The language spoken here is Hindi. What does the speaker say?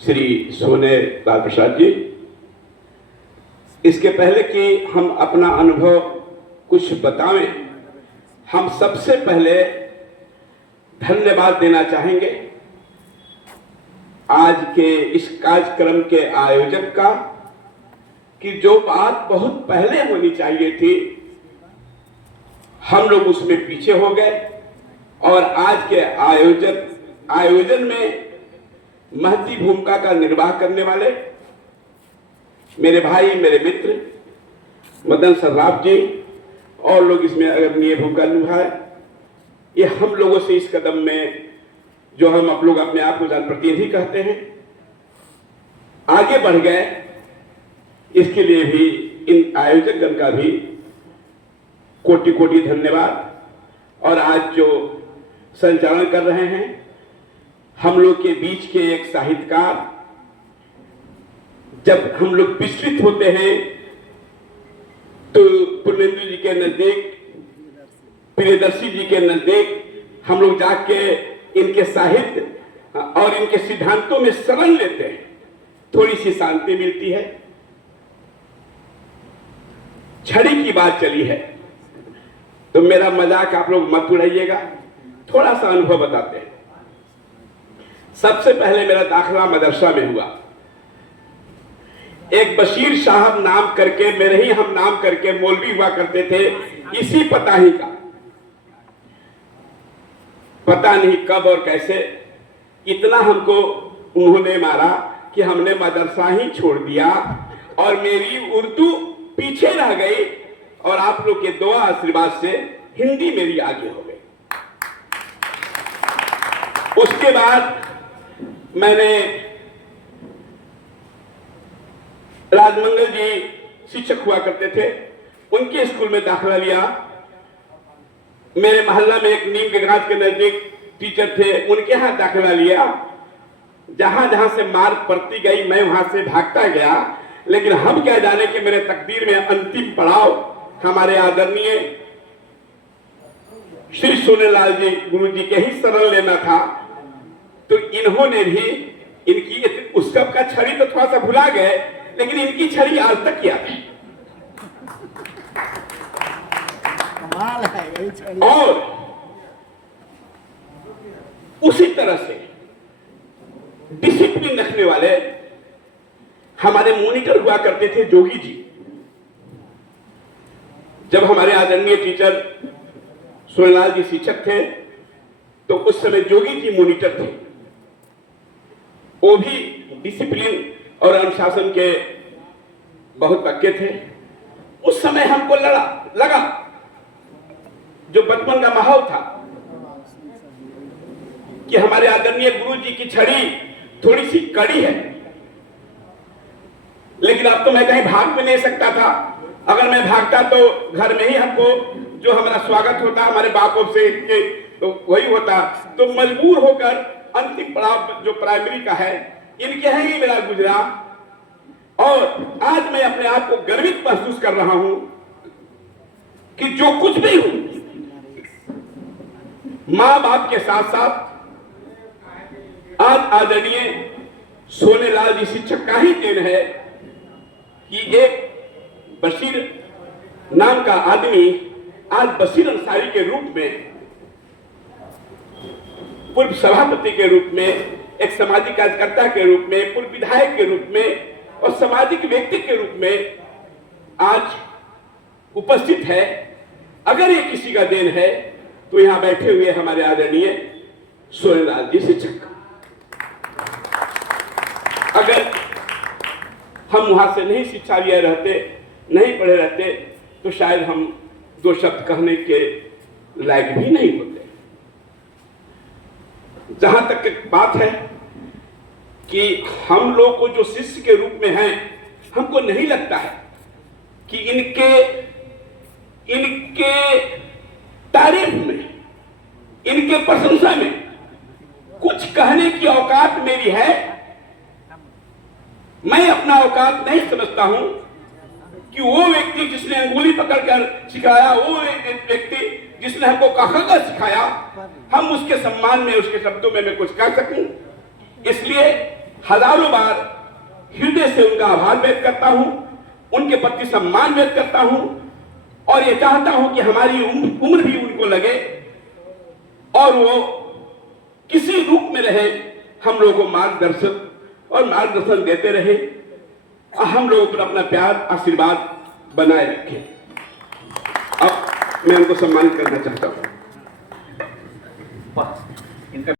श्री सोने लाल प्रसाद जी। इसके पहले कि हम अपना अनुभव कुछ बताएं, हम सबसे पहले धन्यवाद देना चाहेंगे आज के इस कार्यक्रम के आयोजक का, कि जो बात बहुत पहले होनी चाहिए थी हम लोग उसमें पीछे हो गए और आज के आयोजन में महती भूमिका का निर्वाह करने वाले मेरे भाई, मेरे मित्र मदन सर्राफ जी और लोग इसमें अग्रणीय भूमिका निभाए। ये हम लोगों से इस कदम में, जो हम आप लोग अपने आप को जनप्रतिनिधि कहते हैं, आगे बढ़ गए, इसके लिए भी इन आयोजकगण का भी कोटि कोटि धन्यवाद। और आज जो संचालन कर रहे हैं हम लोग के बीच के एक साहित्यकार, जब हम लोग विस्तृत होते हैं तो पूर्णेंदु जी के नजदीक, प्रियदर्शी जी के नजदीक हम लोग जाके इनके साहित्य और इनके सिद्धांतों में शरण लेते हैं, थोड़ी सी शांति मिलती है। छड़ी की बात चली है तो मेरा मजाक आप लोग मत उड़ाइएगा, थोड़ा सा अनुभव बताते हैं। सबसे पहले मेरा दाखिला मदरसा में हुआ। एक बशीर साहब नाम करके, मेरे ही हम नाम करके मौलवी हुआ करते थे, इसी पताही का, पता नहीं कब और कैसे इतना हमको उन्होंने मारा कि हमने मदरसा ही छोड़ दिया और मेरी उर्दू पीछे रह गई और आप लोग के दुआ आशीर्वाद से हिंदी मेरी आगे हो गई। उसके बाद मैंने राजमंगल जी शिक्षक हुआ करते थे, उनके स्कूल में दाखिला लिया। मेरे मोहल्ला में एक नीम के घाट के नजदीक टीचर थे, उनके यहाँ दाखिला लिया। जहां जहां से मार्क पड़ती गई मैं वहां से भागता गया, लेकिन हम क्या जाने कि मेरे तकदीर में अंतिम पड़ाव हमारे आदरणीय श्री सोनेलाल जी गुरु जी के ही शरण लेना था। तो इन्होंने भी इनकी उस सब का छड़ी तो थोड़ा सा भुला गए, लेकिन इनकी छड़ी आज तक याद है। और उसी तरह से डिसिप्लिन रखने वाले हमारे मॉनिटर हुआ करते थे जोगी जी। जब हमारे आदरणीय टीचर सोनेलाल जी शिक्षक थे तो उस समय जोगी जी मॉनिटर थे। वो भी डिसिप्लिन और अनुशासन के बहुत पक्के थे। उस समय हमको लगा जो बचपन का माहौल था कि हमारे आदरणीय गुरु जी की छड़ी थोड़ी सी कड़ी है, लेकिन अब तो मैं कहीं भाग भी नहीं सकता था। अगर मैं भागता तो घर में ही हमको जो हमारा स्वागत होता हमारे बापों से तो वही होता। तो मजबूर होकर अंतिम पड़ाव जो प्राइमरी का है इनके यहाँ ही मेरा गुजरा। और आज मैं अपने आप को गर्वित महसूस कर रहा हूं कि जो कुछ भी हूं, मां बाप के साथ साथ आज आदरणीय सोनेलाल जी शिक्षक का ही देन है कि एक बशीर नाम का आदमी आज बशीर अंसारी के रूप में, पूर्व सभापति के रूप में, एक सामाजिक कार्यकर्ता के रूप में, पूर्व विधायक के रूप में और सामाजिक व्यक्ति के रूप में आज उपस्थित है। अगर ये किसी का देन है तो यहां बैठे हुए हमारे आदरणीय सोनेलाल जी शिक्षक। अगर हम वहां से नहीं शिक्षा लिए रहते, नहीं पढ़े रहते, तो शायद हम दो शब्द कहने के लायक भी नहीं होते। जहां तक बात है कि हम लोग को जो शिष्य के रूप में हैं, हमको नहीं लगता है कि इनके तारीफ में, इनके प्रशंसा में कुछ कहने की औकात मेरी है। मैं अपना औकात नहीं समझता हूं कि वो व्यक्ति जिसने अंगुली पकड़कर सिखाया, वो व्यक्ति जिसने हमको कहा सिखाया, हम उसके सम्मान में, उसके शब्दों में मैं कुछ कह सकूं। इसलिए हजारों बार हृदय से उनका आभार व्यक्त करता हूं, उनके प्रति सम्मान व्यक्त करता हूं और ये चाहता हूं कि हमारी उम्र भी उनको लगे और वो किसी रूप में रहे, हम लोगों को मार्गदर्शन देते रहे, हम लोगों पर अपना प्यार आशीर्वाद बनाए रखें। अब मैं उनको सम्मानित करना चाहता हूं।